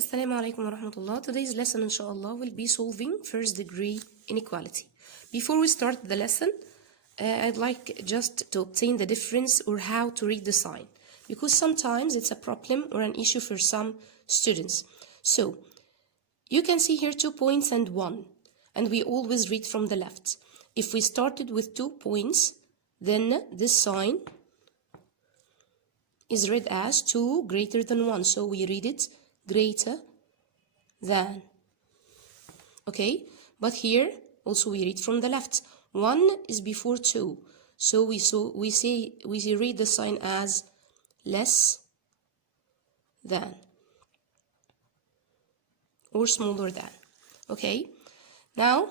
Assalamu alaikum wa rahmatullah. Today's lesson, inshallah, will be solving first degree inequality. Before we start the lesson, I'd like just to obtain the difference or how to read the sign, because sometimes it's a problem or an issue for some students. So, you can see here 2 points and 1, and we always read from the left. If we started with 2 points, then this sign is read as 2 greater than 1, so we read it greater than. Okay, but here also we read from the left. 1 is before 2, so we read the sign as less than or smaller than. Okay, now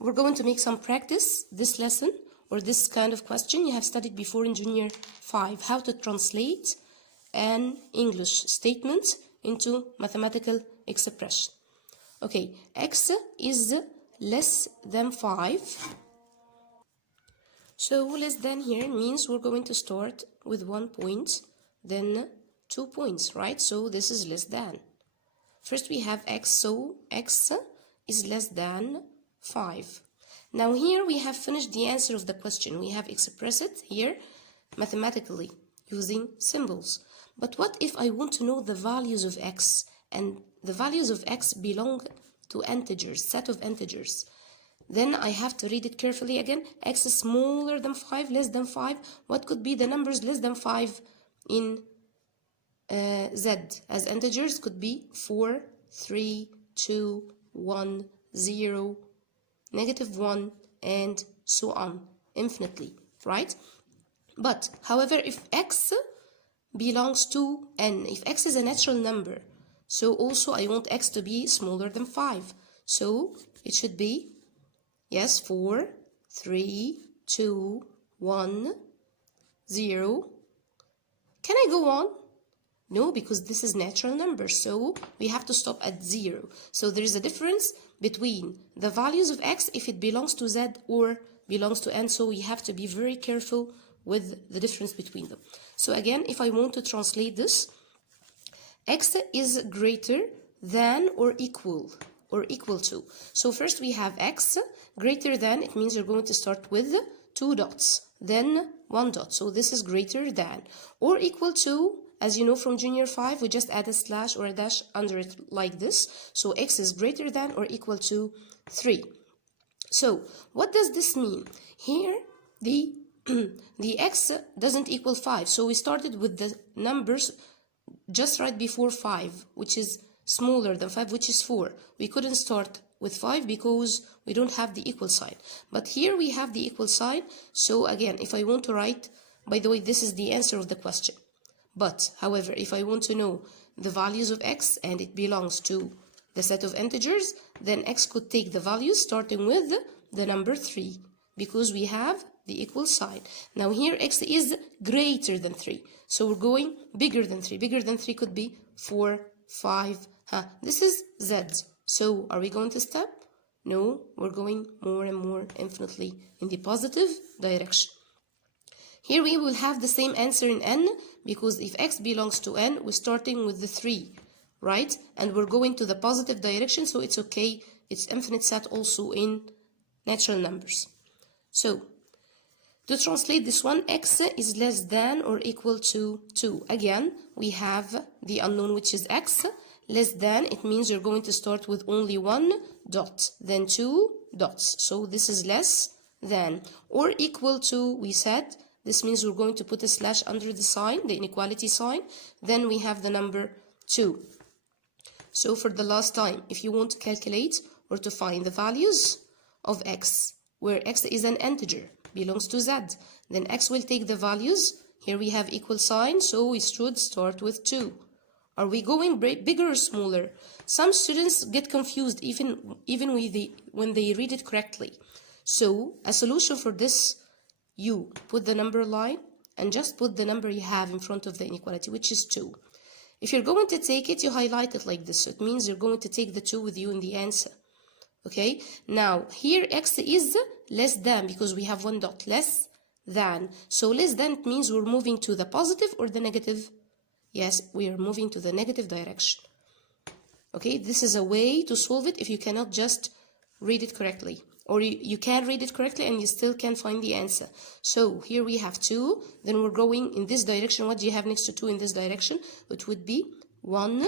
we're going to make some practice this lesson or this kind of question you have studied before in junior 5, how to translate an English statement into mathematical expression. Okay, x is less than 5. So less than here means we're going to start with 1 point, then 2 points, right? So this is less than. First we have x, so x is less than 5. Now here we have finished the answer of the question. We have expressed it here mathematically using symbols. But what if I want to know the values of x, and the values of x belong to integers, set of integers? Then I have to read it carefully again. X is smaller than 5, less than 5. What could be the numbers less than 5 in z as integers? Could be 4, 3, 2, 1, 0, -1, and so on, infinitely, right? But, however, if x belongs to n, if x is a natural number, so also I want x to be smaller than 5. So it should be, yes, 4, 3, 2, 1, 0. Can I go on? No, because this is natural number, so we have to stop at 0. So there is a difference between the values of x if it belongs to z or belongs to n, so we have to be very careful with the difference between them. So again, if I want to translate this, x is greater than or equal to. So first we have x greater than, it means you're going to start with 2 dots, then 1 dot. So this is greater than. Or equal to, as you know from junior 5, we just add a slash or a dash under it like this. So x is greater than or equal to 3. So what does this mean? Here the x doesn't equal 5, so we started with the numbers just right before 5, which is smaller than 5, which is 4. We couldn't start with 5 because we don't have the equal sign. But here we have the equal sign, so again, if I want to write, by the way, this is the answer of the question. But, however, if I want to know the values of x and it belongs to the set of integers, then x could take the values starting with the number 3, because we have the equal sign. Now here x is greater than 3, so we're going bigger than 3. Bigger than 3 could be 4, 5. This is z. So are we going to stop? No, we're going more and more infinitely in the positive direction. Here we will have the same answer in n, because if x belongs to n, we're starting with the 3, right? And we're going to the positive direction, so it's okay. It's infinite set also in natural numbers. So, to translate this one, x is less than or equal to 2. Again, we have the unknown, which is x. Less than, it means you're going to start with only 1 dot, then 2 dots. So this is less than. Or equal to, we said, this means we're going to put a slash under the sign, the inequality sign. Then we have the number 2. So for the last time, if you want to calculate or to find the values of x, where x is an integer, belongs to z, then x will take the values. Here we have equal sign, so we should start with 2. Are we going bigger or smaller? Some students get confused even when they read it correctly. So a solution for this, you put the number line and just put the number you have in front of the inequality, which is 2. If you're going to take it, you highlight it like this, so it means you're going to take the 2 with you in the answer. Okay, now here x is less than, because we have 1 dot, less than. So less than means we're moving to the positive or the negative? Yes, we are moving to the negative direction. Okay, this is a way to solve it if you cannot just read it correctly. Or you can read it correctly and you still can't find the answer. So here we have 2, then we're going in this direction. What do you have next to 2 in this direction? It would be 1,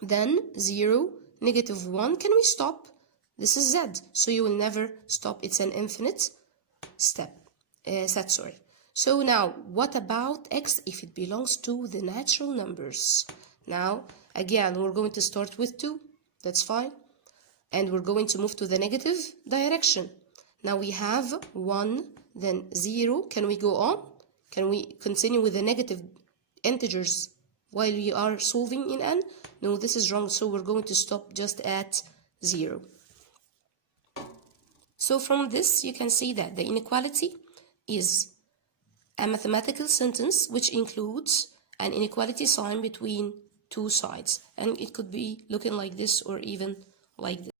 then 0, -1. Can we stop? This is Z, so you will never stop. It's an infinite set, sorry. So now, what about X if it belongs to the natural numbers? Now, again, we're going to start with 2. That's fine. And we're going to move to the negative direction. Now we have 1, then 0. Can we go on? Can we continue with the negative integers while we are solving in n? No, this is wrong, so we're going to stop just at 0. So from this, you can see that the inequality is a mathematical sentence which includes an inequality sign between two sides. And it could be looking like this or even like this.